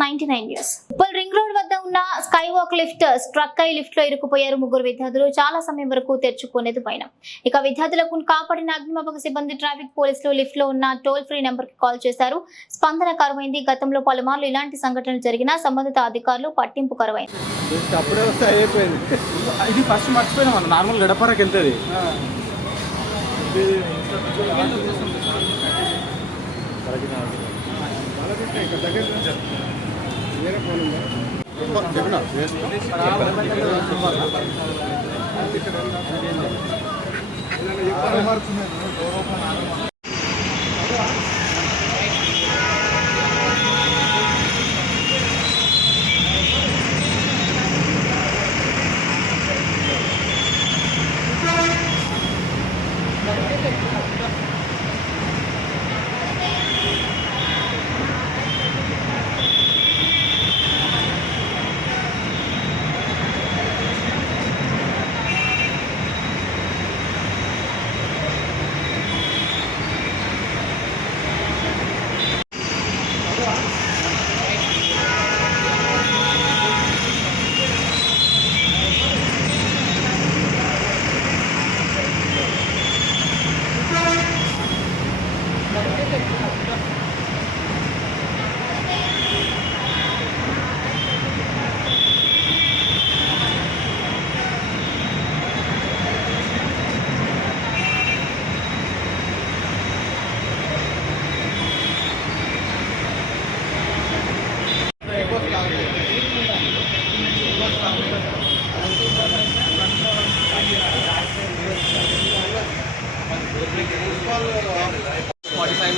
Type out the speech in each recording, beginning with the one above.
99 news. Uppal ring road వద్ద ఉన్న sky walk lift struck అయి లిఫ్ట్ లో ఇరుక్కుపోయారు ముగ్గురు విద్యార్థులు. చాలా సమయం వరకు తెరుచుకునేది పైన. ఇక విద్యార్థులకు కాపాడిన అగ్నిమాపక సిబ్బంది ట్రాఫిక్ పోలీసులు లిఫ్ట్ లో ఉన్న టోల్ ఫ్రీ నెంబర్ కి కాల్ చేశారు. స్పందన కరువైంది. గతంలో పలుమార్లు ఇలాంటి సంఘటనలు జరిగినా సంబంధిత అధికారులు పట్టింపు కరువైంది. ఇది ఫస్ట్ మర్చిపోయినా నార్మల్ గడపరకు వెళ్తుంది.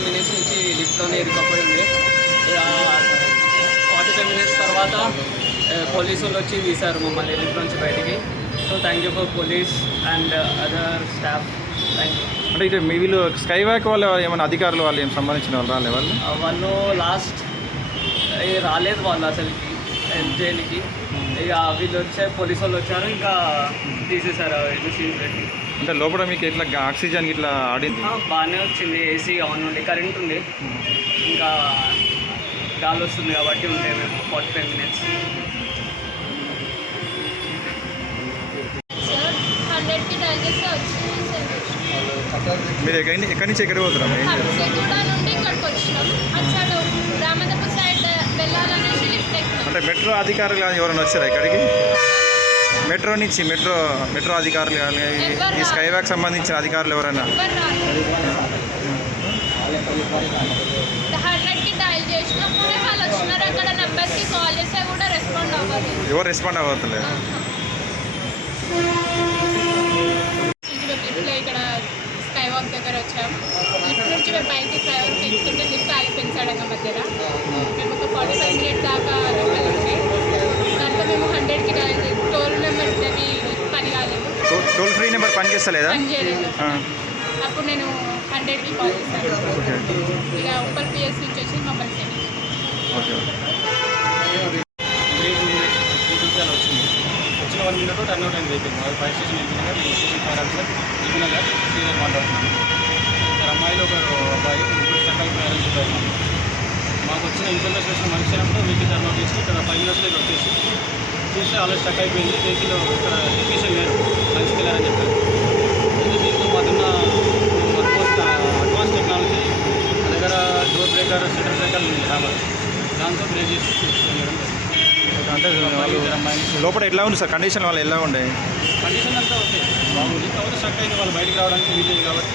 మినిట్స్ నుంచి లిఫ్ట్లోనే ఇరుక్కపోయింది. 45 మినిట్స్ తర్వాత పోలీసు వాళ్ళు వచ్చి తీశారు మమ్మల్ని లిఫ్ట్ నుంచి బయటికి. So thank you for police and other staff. Thank you. అంటే ఇటు మీ వీళ్ళు స్కై వాక్ వాళ్ళు ఏమైనా అధికారులు వాళ్ళు ఏం సంబంధించిన వాళ్ళు రాలే వాళ్ళు లాస్ట్ రాలేదు వాళ్ళు అసలుకి జైలుకి. ఇక వీళ్ళు వచ్చే పోలీసు వాళ్ళు వచ్చారు, ఇంకా తీసేశారు ఇది సీన్ పెట్టి. అంటే లోపల మీకు ఇట్లా ఆక్సిజన్ ఇట్లా ఆడింది? బాగానే వచ్చింది. ఏసీ ఆన్ ఉండి కరెంట్ ఉంది, ఇంకా గాలి వస్తుంది కాబట్టి ఉండే మేము 45 మినిట్స్. మీరు ఎక్కడి నుంచి ఎక్కడికి పోతున్నాం? అంటే మెట్రో అధికారులు కానీ ఎవరైనా వచ్చారా ఇక్కడికి? మెట్రో నుంచి మెట్రో అధికారులు కానీ ఈ స్కై వాక్ సంబంధించిన అధికారులు ఎవరైనా? ఎవరు రెస్పాండ్ అవ్వట్లేదు? ఇక్కడ స్కై వాక్ దగ్గర వచ్చాము. లిఫ్ట్ నుంచి మేము పైకి ఫ్లైఓవర్కి ఎక్కుతుంటే లిఫ్ట్ ఆగిపోయింది సడన్గా మధ్యలో. మేము ఒక 45 మినిట్స్ దాకా లోపల నుంచి దాంట్లో మేము 100కి టోల్ నెంబర్ అది పని కాలేదు. టోల్ ఫ్రీ నెంబర్ పని చేస్తలేదా? పని చేయలేదు. అప్పుడు నేను 100కి కాల్ చేస్తాను. ఇక ఉప్పల్ పిఎస్ నుంచి వచ్చి మమ్మల్ని వచ్చింది. వచ్చిన 1 మినిట్ టర్న్ అవుట్ అయింది వెహికల్. ఫైర్ స్టేషన్ వెళ్ళినాక ఈ స్టేషన్ ఫైర్ ఆఫీసర్ దిగినాక సీనియర్ మాట్లాడుతున్నాను. ఇద్దరు అమ్మాయిలు ఒకరు అబ్బాయి ముగ్గురు స్టక్ అయిపోయారని చెప్పారు. మాకు వచ్చిన ఇన్ఫర్మేషన్ వచ్చిన మనుషులంతా వెహికల్ టర్న్ అవుట్ చేసి ఇక్కడ 5 మినిట్స్లో ఇక్కడ వచ్చేసి చూస్తే ఆల్రెడీ స్టక్ అయిపోయింది. వెహికల్ ఇక్కడ టెక్నీషియన్ లేరు, లంచ్కి వెళ్ళారని చెప్పారు. దీంతో మాకున్న అడ్వాన్స్ టెక్నాలజీ మా దగ్గర డోర్ బ్రేకర్ షట్టర్ బ్రేకర్ ఉంది హ్యామర్, దాంతో బ్రేక్ చేసి తీసుకెళ్ళడం. అంటే లోపల ఎట్లా ఉంది సార్ కండిషన్? వాళ్ళు ఎలా ఉండే కండిషన్ అంతా ఓకే, బాగుంది. కాకపోతే స్టక్ అయింది, వాళ్ళు బయటకు రావడానికి వీలేదు కాబట్టి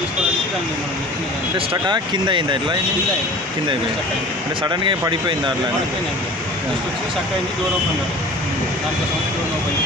తీసుకోవడానికి దాన్ని మనం అంటే స్టక్ కింద అయిందా? ఎట్లా అయింది? కింద అయిపోయింది. అంటే సడన్గా పడిపోయింది అట్లా? పడిపోయింది. జస్ట్ వచ్చి స్టక్ అయింది, డోర్ ఓపెన్ కాదు, దానికోసం డోర్ ఓపెన్